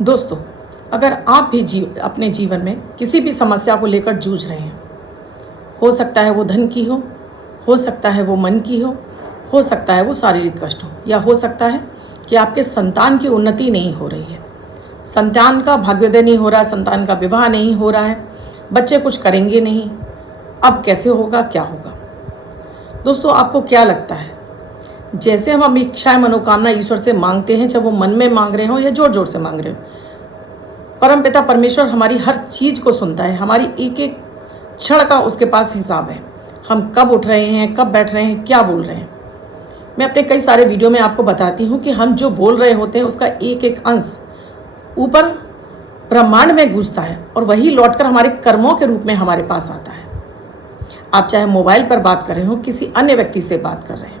दोस्तों, अगर आप भी अपने जीवन में किसी भी समस्या को लेकर जूझ रहे हैं, हो सकता है वो धन की हो सकता है वो मन की हो सकता है वो शारीरिक कष्ट हो, या हो सकता है कि आपके संतान की उन्नति नहीं हो रही है, संतान का भाग्योदय नहीं हो रहा है, संतान का विवाह नहीं हो रहा है, बच्चे कुछ करेंगे नहीं, अब कैसे होगा, क्या होगा। दोस्तों, आपको क्या लगता है, जैसे हम अपनी इच्छाएं मनोकामना ईश्वर से मांगते हैं, चाहे वो मन में मांग रहे हो या जोर जोर से मांग रहे हो, परमपिता परमेश्वर हमारी हर चीज़ को सुनता है, हमारी एक एक क्षण का उसके पास हिसाब है। हम कब उठ रहे हैं, कब बैठ रहे हैं, क्या बोल रहे हैं। मैं अपने कई सारे वीडियो में आपको बताती हूँ कि हम जो बोल रहे होते हैं उसका एक एक अंश ऊपर ब्रह्मांड में गूंजता है और वही लौटकर हमारे कर्मों के रूप में हमारे पास आता है। आप चाहे मोबाइल पर बात कर रहे हो, किसी अन्य व्यक्ति से बात कर रहे हैं,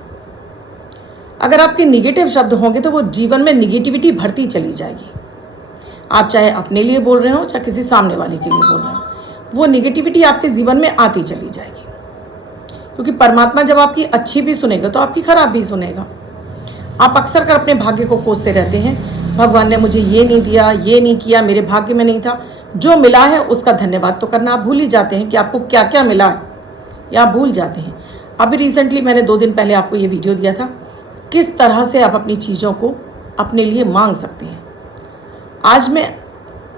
अगर आपके निगेटिव शब्द होंगे तो वो जीवन में निगेटिविटी भरती चली जाएगी। आप चाहे अपने लिए बोल रहे हो, चाहे किसी सामने वाले के लिए बोल रहे हो, वो निगेटिविटी आपके जीवन में आती चली जाएगी। क्योंकि परमात्मा जब आपकी अच्छी भी सुनेगा तो आपकी खराब भी सुनेगा। आप अक्सर कर अपने भाग्य को कोसते रहते हैं, भगवान ने मुझे ये नहीं दिया, ये नहीं किया, मेरे भाग्य में नहीं था। जो मिला है उसका धन्यवाद तो करना आप भूल ही जाते हैं कि आपको क्या क्या मिला है, या आप भूल जाते हैं। अभी रिसेंटली मैंने 2 दिन पहले आपको ये वीडियो दिया था, किस तरह से आप अपनी चीज़ों को अपने लिए मांग सकते हैं। आज मैं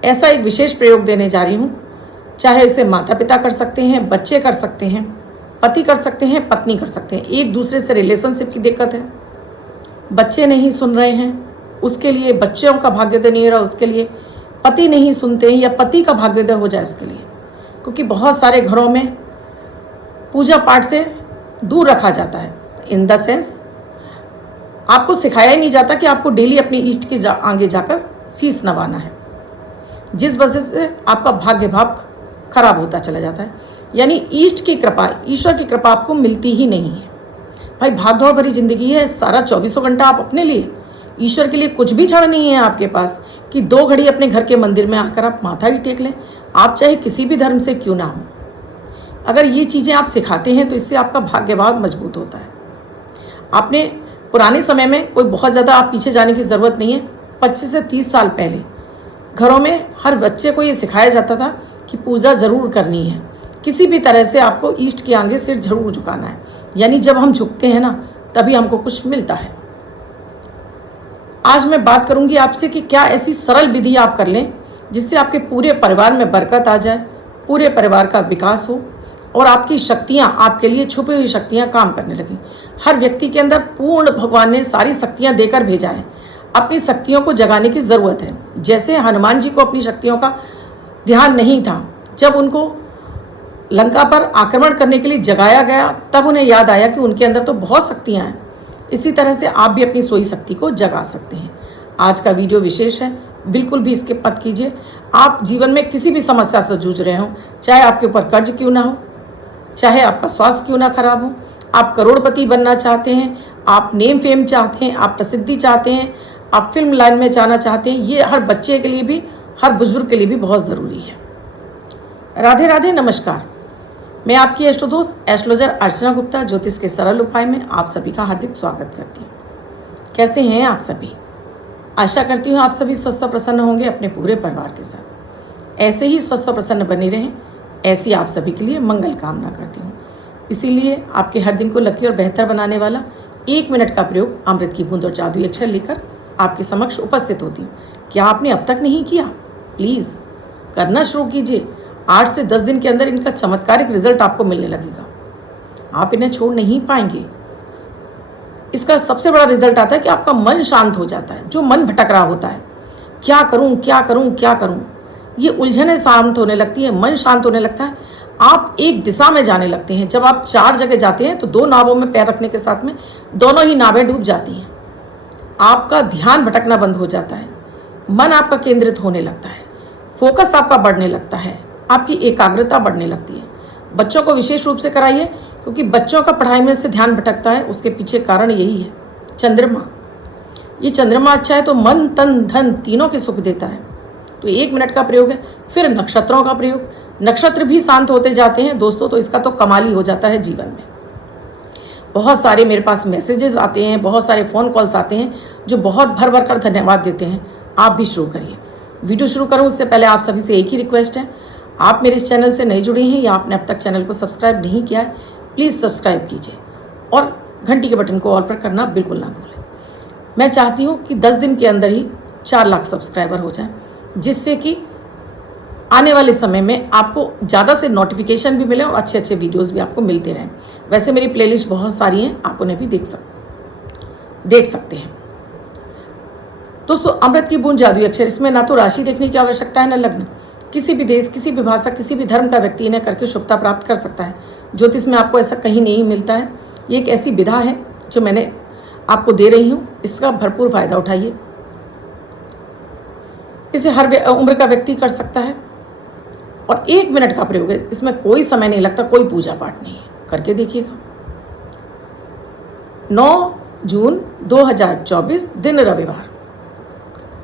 ऐसा एक विशेष प्रयोग देने जा रही हूँ। चाहे इसे माता पिता कर सकते हैं, बच्चे कर सकते हैं, पति कर सकते हैं, पत्नी कर सकते हैं। एक दूसरे से रिलेशनशिप की दिक्कत है, बच्चे नहीं सुन रहे हैं, उसके लिए बच्चों का भाग्योदय नहीं हो रहा, उसके लिए पति नहीं सुनते हैं, या पति का भाग्योदय हो जाए उसके लिए। क्योंकि बहुत सारे घरों में पूजा पाठ से दूर रखा जाता है। इन द सेंस आपको सिखाया ही नहीं जाता कि आपको डेली अपनी इष्ट के आगे जाकर शीश नवाना है, जिस वजह से आपका भाग्य भाव खराब होता चला जाता है। यानी इष्ट की कृपा, ईश्वर की कृपा आपको मिलती ही नहीं है। भाई, भागदौड़ भरी जिंदगी है, सारा 24 घंटा आप अपने लिए, ईश्वर के लिए कुछ भी क्षण नहीं है आपके पास कि 2 घड़ी अपने घर के मंदिर में आकर आप माथा ही टेक लें। आप चाहे किसी भी धर्म से क्यों ना हो, अगर ये चीज़ें आप सिखाते हैं तो इससे आपका भाग्य भाव मजबूत होता है। आपने पुराने समय में कोई बहुत ज़्यादा आप पीछे जाने की ज़रूरत नहीं है, 25 से 30 साल पहले घरों में हर बच्चे को ये सिखाया जाता था कि पूजा ज़रूर करनी है, किसी भी तरह से आपको इष्ट के आगे सिर जरूर झुकाना है। यानी जब हम झुकते हैं ना, तभी हमको कुछ मिलता है। आज मैं बात करूंगी आपसे कि क्या ऐसी सरल विधि आप कर लें जिससे आपके पूरे परिवार में बरकत आ जाए, पूरे परिवार का विकास हो और आपकी शक्तियां, आपके लिए छुपी हुई शक्तियां काम करने लगें। हर व्यक्ति के अंदर पूर्ण भगवान ने सारी शक्तियां देकर भेजा है, अपनी शक्तियों को जगाने की ज़रूरत है। जैसे हनुमान जी को अपनी शक्तियों का ध्यान नहीं था, जब उनको लंका पर आक्रमण करने के लिए जगाया गया तब उन्हें याद आया कि उनके अंदर तो बहुत शक्तियां हैं। इसी तरह से आप भी अपनी सोई शक्ति को जगा सकते हैं। आज का वीडियो विशेष है, बिल्कुल भी स्किप मत कीजिए। आप जीवन में किसी भी समस्या से जूझ रहे हो, चाहे आपके ऊपर कर्ज क्यों ना हो, चाहे आपका स्वास्थ्य क्यों ना खराब हो, आप करोड़पति बनना चाहते हैं, आप नेम फेम चाहते हैं, आप प्रसिद्धि चाहते हैं, आप फिल्म लाइन में जाना चाहते हैं, ये हर बच्चे के लिए भी, हर बुजुर्ग के लिए भी बहुत ज़रूरी है। राधे राधे, नमस्कार। मैं आपकी एस्ट्रोदोस्त एस्ट्रोलॉजर अर्चना गुप्ता ज्योतिष के सरल उपाय में आप सभी का हार्दिक स्वागत करती हूँ। कैसे हैं आप सभी? आशा करती हूँ आप सभी स्वस्थ और प्रसन्न होंगे अपने पूरे परिवार के साथ। ऐसे ही स्वस्थ और प्रसन्न बने रहें, ऐसी आप सभी के लिए मंगल कामना करती हूँ। इसीलिए आपके हर दिन को लकी और बेहतर बनाने वाला 1 मिनट का प्रयोग अमृत की बूंद और जादुई अक्षर लेकर आपके समक्ष उपस्थित होती हूँ। क्या आपने अब तक नहीं किया? प्लीज़ करना शुरू कीजिए। 8 से 10 दिन के अंदर इनका चमत्कारिक रिजल्ट आपको मिलने लगेगा। आप इन्हें छोड़ नहीं पाएंगे। इसका सबसे बड़ा रिजल्ट आता है कि आपका मन शांत हो जाता है। जो मन भटक रहा होता है, क्या करूं क्या करूं क्या करूं, ये उलझनें शांत होने लगती हैं, मन शांत होने लगता है। आप एक दिशा में जाने लगते हैं। जब आप 4 जगह जाते हैं तो 2 नावों में पैर रखने के साथ में दोनों ही नावें डूब जाती हैं। आपका ध्यान भटकना बंद हो जाता है, मन आपका केंद्रित होने लगता है, फोकस आपका बढ़ने लगता है, आपकी एकाग्रता बढ़ने लगती है। बच्चों को विशेष रूप से कराइए, क्योंकि बच्चों का पढ़ाई में से ध्यान भटकता है, उसके पीछे कारण यही है चंद्रमा। ये चंद्रमा अच्छा है तो मन तन धन तीनों के सुख देता है। तो 1 मिनट का प्रयोग है। फिर नक्षत्रों का प्रयोग, नक्षत्र भी शांत होते जाते हैं दोस्तों, तो इसका तो कमाल ही हो जाता है जीवन में। बहुत सारे मेरे पास मैसेजेस आते हैं, बहुत सारे फ़ोन कॉल्स आते हैं जो बहुत भर भर कर धन्यवाद देते हैं। आप भी शुरू करिए। वीडियो शुरू करूं उससे पहले आप सभी से एक ही रिक्वेस्ट है, आप मेरे इस चैनल से नए जुड़े हैं या आपने अब तक चैनल को सब्सक्राइब नहीं किया है, प्लीज़ सब्सक्राइब कीजिए और घंटी के बटन को ऑल पर करना बिल्कुल ना भूलें। मैं चाहती हूँ कि 10 दिन के अंदर ही 4 लाख सब्सक्राइबर हो जाएं, जिससे कि आने वाले समय में आपको ज़्यादा से नोटिफिकेशन भी मिले और अच्छे अच्छे वीडियोस भी आपको मिलते रहें। वैसे मेरी प्लेलिस्ट बहुत सारी हैं, आप उन्हें भी देख सकते हैं। दोस्तों, अमृत की बूंद जादुई अक्षर, इसमें ना तो राशि देखने की आवश्यकता है ना लग्न। किसी भी देश, किसी भी भाषा, किसी भी धर्म का व्यक्ति इन्हें करके शुभता प्राप्त कर सकता है। ज्योतिष में आपको ऐसा कहीं नहीं मिलता है। ये एक ऐसी विधा है जो मैंने आपको दे रही हूँ, इसका भरपूर फायदा उठाइए। इसे हर उम्र का व्यक्ति कर सकता है और 1 मिनट का प्रयोग है, इसमें कोई समय नहीं लगता, कोई पूजा पाठ नहीं है, करके देखिएगा। 9 जून 2024 दिन रविवार।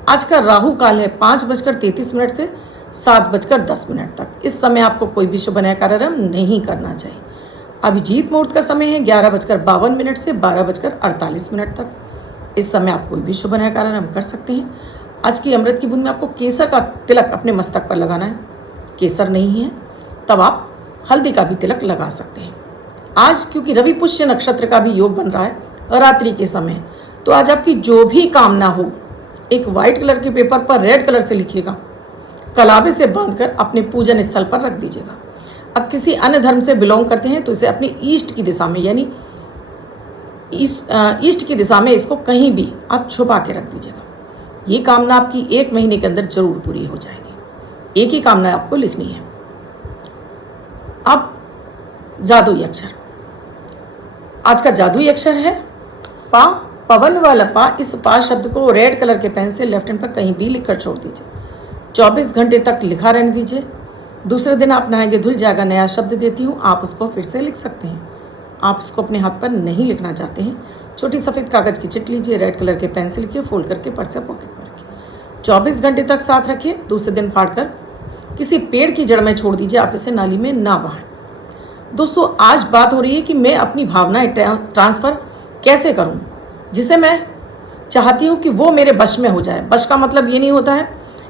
आज का राहु काल है 5:33 से 7:10 तक। इस समय आपको कोई भी शुभ नया कार्यक्रम नहीं करना चाहिए। अभिजीत मुहूर्त का समय है 11:52 से 12:48 तक। इस समय आप कोई भी शुभ नया कार्यक्रम कर सकते हैं। आज की अमृत की बूंद में आपको केसर का तिलक अपने मस्तक पर लगाना है। केसर नहीं है तब आप हल्दी का भी तिलक लगा सकते हैं। आज क्योंकि रवि पुष्य नक्षत्र का भी योग बन रहा है रात्रि के समय, तो आज आपकी जो भी कामना हो एक वाइट कलर के पेपर पर रेड कलर से लिखिएगा, कलावे से बांधकर अपने पूजन स्थल पर रख दीजिएगा। अब किसी अन्य धर्म से बिलोंग करते हैं तो इसे अपनी ईस्ट की दिशा में, यानी ईस्ट की दिशा में इसको कहीं भी आप छुपा के रख दीजिएगा। ये कामना आपकी 1 महीने के अंदर जरूर पूरी हो जाएगी। एक ही कामना आपको लिखनी है। अब जादुई अक्षर, आज का जादुई अक्षर है पा, पवन वाला पा। इस पा शब्द को रेड कलर के पेन से लेफ्ट हैंड पर कहीं भी लिखकर छोड़ दीजिए। 24 घंटे तक लिखा रहने दीजिए। दूसरे दिन आप नहाएंगे धुल जाएगा। नया शब्द देती हूँ, आप उसको फिर से लिख सकते हैं। आप इसको अपने हाथ पर नहीं लिखना चाहते हैं, छोटी सफ़ेद कागज़ की चिट लीजिए, रेड कलर के पेन से लिखिए, फोल्ड करके पर्स या पॉकेट में रखिए। 24 घंटे तक साथ रखिए। दूसरे दिन फाड़कर किसी पेड़ की जड़ में छोड़ दीजिए। आप इसे नाली में ना बहाएं। दोस्तों, आज बात हो रही है कि मैं अपनी भावनाएं ट्रांसफ़र कैसे करूं, जिसे मैं चाहती हूं कि वो मेरे वश में हो जाए। वश का मतलब ये नहीं होता है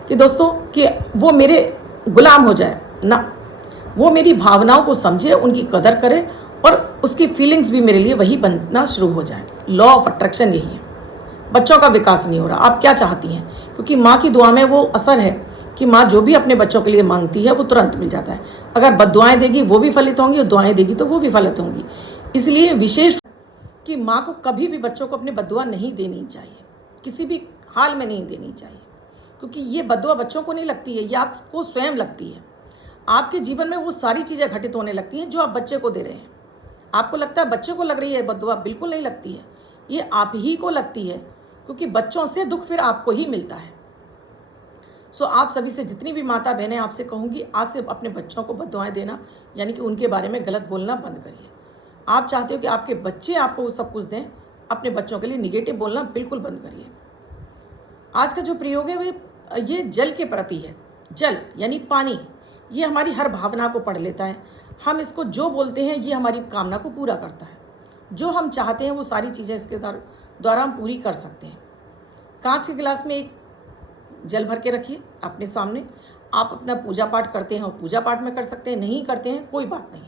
कि दोस्तों कि वो मेरे गुलाम हो जाए ना, वो मेरी भावनाओं को समझे, उनकी कदर करे और उसकी फीलिंग्स भी मेरे लिए वही बनना शुरू हो जाए। लॉ ऑफ अट्रैक्शन यही है। बच्चों का विकास नहीं हो रहा, आप क्या चाहती हैं? क्योंकि माँ की दुआ में वो असर है कि माँ जो भी अपने बच्चों के लिए मांगती है वो तुरंत मिल जाता है। अगर बद्दुआएं देगी वो भी फलित होंगी और दुआएं देगी तो वो भी फलित होंगी। इसलिए विशेष कि माँ को कभी भी बच्चों को अपनी बद्दुआ नहीं देनी चाहिए, किसी भी हाल में नहीं देनी चाहिए, क्योंकि ये बद्दुआ बच्चों को नहीं लगती है, ये आपको स्वयं लगती है। आपके जीवन में वो सारी चीज़ें घटित होने लगती हैं जो आप बच्चे को दे रहे हैं। आपको लगता है बच्चे को लग रही है बद्दुआ, बिल्कुल नहीं लगती है, ये आप ही को लगती है, क्योंकि बच्चों से दुख फिर आपको ही मिलता है। सो आप सभी से, जितनी भी माता बहनें, आपसे कहूँगी आज से अपने बच्चों को बद्दुआएं देना यानी कि उनके बारे में गलत बोलना बंद करिए। आप चाहते हो कि आपके बच्चे आपको सब कुछ दें, अपने बच्चों के लिए निगेटिव बोलना बिल्कुल बंद करिए। आज का जो प्रयोग है वो ये जल के प्रति है। जल यानी पानी, ये हमारी हर भावना को पढ़ लेता है। हम इसको जो बोलते हैं ये हमारी कामना को पूरा करता है। जो हम चाहते हैं वो सारी चीज़ें इसके द्वारा हम पूरी कर सकते हैं। कांच के गिलास में एक जल भर के रखिए अपने सामने। आप अपना पूजा पाठ करते हैं पूजा पाठ में कर सकते हैं, नहीं करते हैं कोई बात नहीं।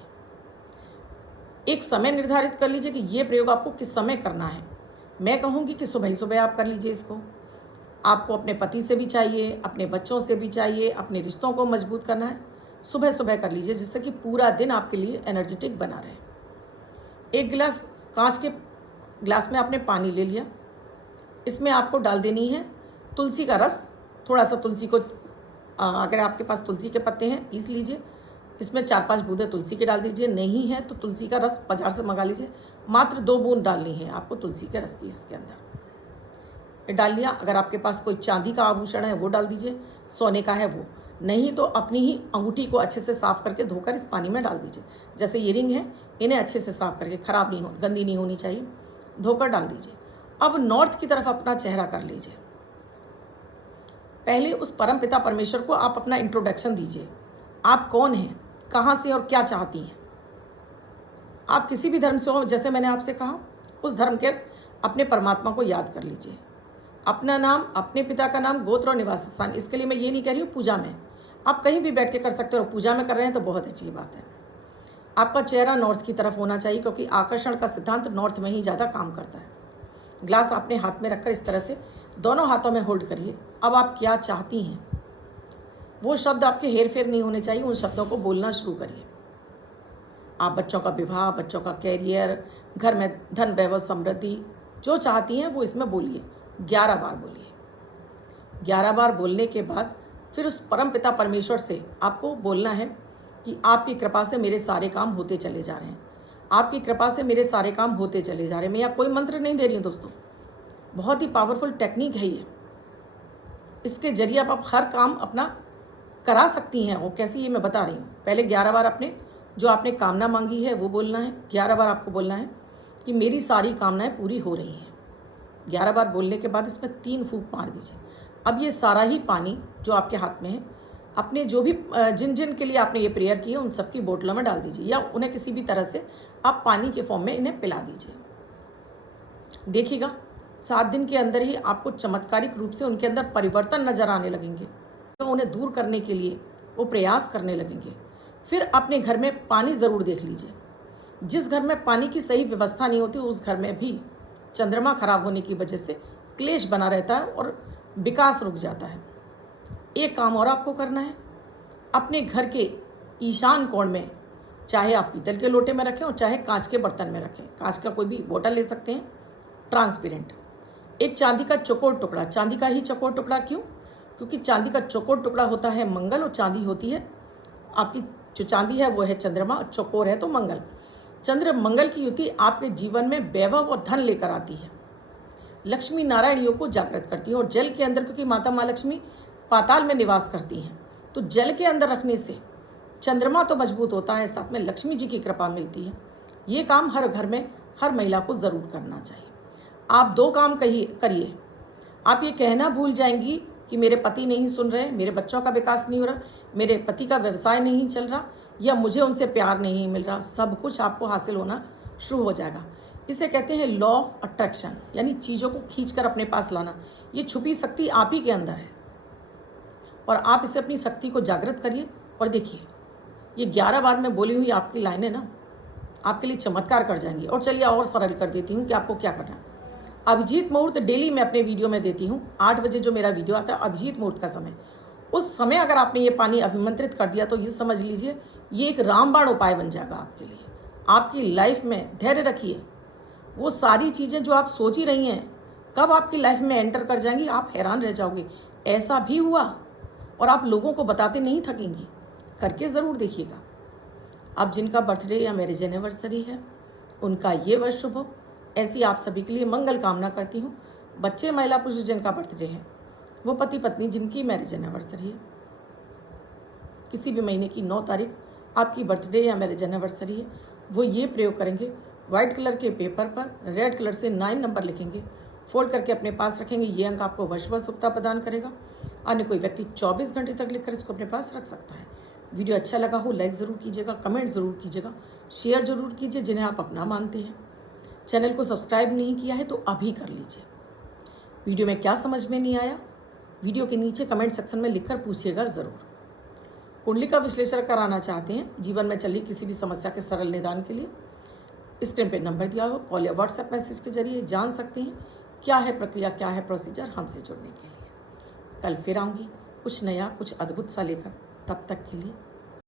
एक समय निर्धारित कर लीजिए कि ये प्रयोग आपको किस समय करना है। मैं कहूँगी कि सुबह ही सुबह आप कर लीजिए इसको। आपको अपने पति से भी चाहिए, अपने बच्चों से भी चाहिए, अपने रिश्तों को मजबूत करना है, सुबह सुबह कर लीजिए, जिससे कि पूरा दिन आपके लिए एनर्जेटिक बना रहे। एक गिलास कांच के गिलास में आपने पानी ले लिया। इसमें आपको डाल देनी है तुलसी का रस। थोड़ा सा तुलसी को, अगर आपके पास तुलसी के पत्ते हैं पीस लीजिए, इसमें 4-5 बूंदे तुलसी के डाल दीजिए। नहीं है तो तुलसी का रस बाजार से मंगा लीजिए। मात्र 2 बूंद डालनी है आपको तुलसी के रस की इसके अंदर। डाल लिया। अगर आपके पास कोई चांदी का आभूषण है वो डाल दीजिए, सोने का है वो, नहीं तो अपनी ही अंगूठी को अच्छे से साफ़ करके धोकर इस पानी में डाल दीजिए। जैसे ये रिंग है, इन्हें अच्छे से साफ़ करके, ख़राब नहीं हो, गंदी नहीं होनी चाहिए, धोकर डाल दीजिए। अब नॉर्थ की तरफ अपना चेहरा कर लीजिए। पहले उस परम पिता परमेश्वर को आप अपना इंट्रोडक्शन दीजिए। आप कौन हैं, कहाँ से और क्या चाहती हैं। आप किसी भी धर्म से हो, जैसे मैंने आपसे कहा, उस धर्म के अपने परमात्मा को याद कर लीजिए। अपना नाम, अपने पिता का नाम, गोत्र और निवास स्थान। इसके लिए मैं ये नहीं कह रही हूँ पूजा में, आप कहीं भी बैठ के कर सकते हो। पूजा में कर रहे हैं तो बहुत अच्छी बात है। आपका चेहरा नॉर्थ की तरफ होना चाहिए, क्योंकि आकर्षण का सिद्धांत नॉर्थ में ही ज़्यादा काम करता है। ग्लास आपने हाथ में रखकर इस तरह से दोनों हाथों में होल्ड करिए। अब आप क्या चाहती हैं, वो शब्द आपके हेर फेर नहीं होने चाहिए, उन शब्दों को बोलना शुरू करिए। आप बच्चों का विवाह, बच्चों का कैरियर, घर में धन वैभव समृद्धि, जो चाहती हैं वो इसमें बोलिए। 11 बार बोलिए। 11 बार बोलने के बाद फिर उस परम पिता परमेश्वर से आपको बोलना है कि आपकी कृपा से मेरे सारे काम होते चले जा रहे हैं, आपकी कृपा से मेरे सारे काम होते चले जा रहे हैं। मैं यहाँ कोई मंत्र नहीं दे रही हूँ दोस्तों, बहुत ही पावरफुल टेक्निक है ये। इसके जरिए आप हर काम अपना करा सकती हैं। और कैसे, ये मैं बता रही हूँ। पहले 11 बार अपने जो आपने कामना मांगी है वो बोलना है। 11 बार आपको बोलना है कि मेरी सारी कामनाएं पूरी हो रही हैं। 11 बार बोलने के बाद इसमें 3 फूंक मार दीजिए। अब ये सारा ही पानी जो आपके हाथ में है, अपने जो भी जिन जिन के लिए आपने ये प्रेयर की है उन सबकी बोतलों में डाल दीजिए, या उन्हें किसी भी तरह से आप पानी के फॉर्म में इन्हें पिला दीजिए। देखिएगा 7 दिन के अंदर ही आपको चमत्कारिक रूप से उनके अंदर परिवर्तन नजर आने लगेंगे। तो उन्हें दूर करने के लिए वो प्रयास करने लगेंगे। फिर अपने घर में पानी ज़रूर देख लीजिए। जिस घर में पानी की सही व्यवस्था नहीं होती उस घर में भी चंद्रमा खराब होने की वजह से क्लेश बना रहता है और विकास रुक जाता है। एक काम और आपको करना है, अपने घर के ईशान कोण में, चाहे आप पीतल के लोटे में रखें और चाहे कांच के बर्तन में रखें, कांच का कोई भी बोतल ले सकते हैं ट्रांसपेरेंट, एक चांदी का चौकोर टुकड़ा। चांदी का ही चौकोर टुकड़ा क्यों? क्योंकि चांदी का चौकोर टुकड़ा होता है मंगल, और चांदी होती है आपकी, जो चांदी है वो है चंद्रमा, और चौकोर है तो मंगल। चंद्र मंगल की युति आपके जीवन में वैभव और धन लेकर आती है, लक्ष्मी नारायण योग को जागृत करती है। और जल के अंदर, क्योंकि माता माँ लक्ष्मी पाताल में निवास करती हैं, तो जल के अंदर रखने से चंद्रमा तो मजबूत होता है, साथ में लक्ष्मी जी की कृपा मिलती है। ये काम हर घर में हर महिला को ज़रूर करना चाहिए। आप 2 काम करिए। आप ये कहना भूल जाएंगी कि मेरे पति नहीं सुन रहे, मेरे बच्चों का विकास नहीं हो रहा, मेरे पति का व्यवसाय नहीं चल रहा, या मुझे उनसे प्यार नहीं मिल रहा। सब कुछ आपको हासिल होना शुरू हो जाएगा। इसे कहते हैं लॉ ऑफ अट्रैक्शन, यानी चीज़ों को खींचकर अपने पास लाना। ये छुपी शक्ति आप ही के अंदर है, और आप इसे अपनी शक्ति को जागृत करिए। और देखिए ये 11 बार में बोली हुई आपकी लाइनें ना आपके लिए चमत्कार कर जाएंगी। और चलिए और सरल कर देती हूँ कि आपको क्या करना है। अभिजीत मुहूर्त डेली मैं अपने वीडियो में देती हूँ, 8 बजे जो मेरा वीडियो आता है अभिजीत मुहूर्त का समय, उस समय अगर आपने ये पानी अभिमंत्रित कर दिया तो ये समझ लीजिए ये एक रामबाण उपाय बन जाएगा आपके लिए। आपकी लाइफ में धैर्य रखिए, वो सारी चीज़ें जो आप सोच ही रही हैं कब आपकी लाइफ में एंटर कर जाएंगी, आप हैरान रह जाओगे। ऐसा भी हुआ, और आप लोगों को बताते नहीं थकेंगी। करके ज़रूर देखिएगा। अब जिनका बर्थडे या मैरिज एनिवर्सरी है उनका ये वर्ष शुभ हो, ऐसी आप सभी के लिए मंगल कामना करती हूँ। बच्चे, महिला, पुरुष जिनका बर्थडे है, वो पति पत्नी जिनकी मैरिज एनिवर्सरी है, किसी भी महीने की 9 तारीख आपकी बर्थडे या मैरिज एनिवर्सरी है, वो ये प्रयोग करेंगे। वाइट कलर के पेपर पर रेड कलर से 9 नंबर लिखेंगे, फोल्ड करके अपने पास रखेंगे। ये अंक आपको वर्षभर शुभता प्रदान करेगा। अन्य कोई व्यक्ति 24 घंटे तक लिखकर इसको अपने पास रख सकता है। वीडियो अच्छा लगा हो लाइक ज़रूर कीजिएगा, कमेंट ज़रूर कीजिएगा, शेयर ज़रूर कीजिए जिन्हें आप अपना मानते हैं। चैनल को सब्सक्राइब नहीं किया है तो अभी कर लीजिए। वीडियो में क्या समझ में नहीं आया, वीडियो के नीचे कमेंट सेक्शन में लिखकर पूछिएगा ज़रूर। कुंडली का विश्लेषण कराना चाहते हैं, जीवन में चल रही किसी भी समस्या के सरल निदान के लिए, स्क्रीन पे नंबर दिया हो, कॉल या व्हाट्सएप मैसेज के जरिए जान सकते हैं क्या है प्रक्रिया, क्या है प्रोसीजर हमसे जुड़ने के लिए। कल फिर आऊँगी कुछ नया, कुछ अद्भुत सा लेकर। तब तक के लिए